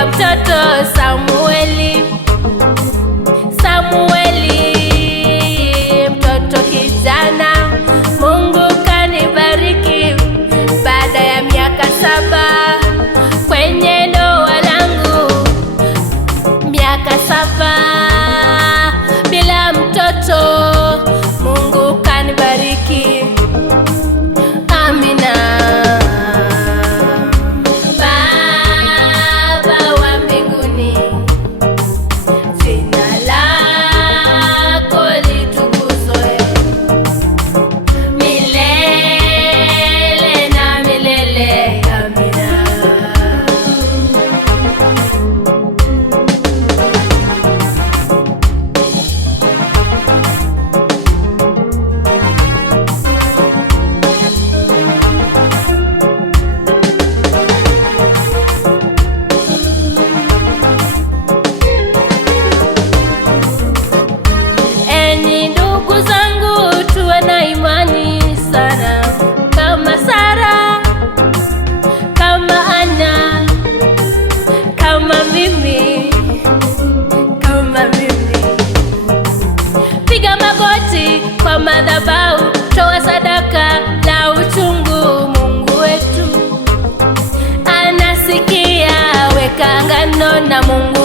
wa mtoto Samueli. Mtoto kijana, Mungu kanibariki baada ya miaka 7 kwenye ndoa langu, miaka 7 bila mtoto. Mungu kanibariki, amina. Baba wa mbinguni, jina lako litukuzwe milele na milele, amina. Enyi ndugu zangu, tuwe na imani sana, kama Sara, kama Ana, kama mimi. Piga magoti kwa madhabahu, toa sadaka la uchungu. Mungu wetu anasikia, weka agano na Mungu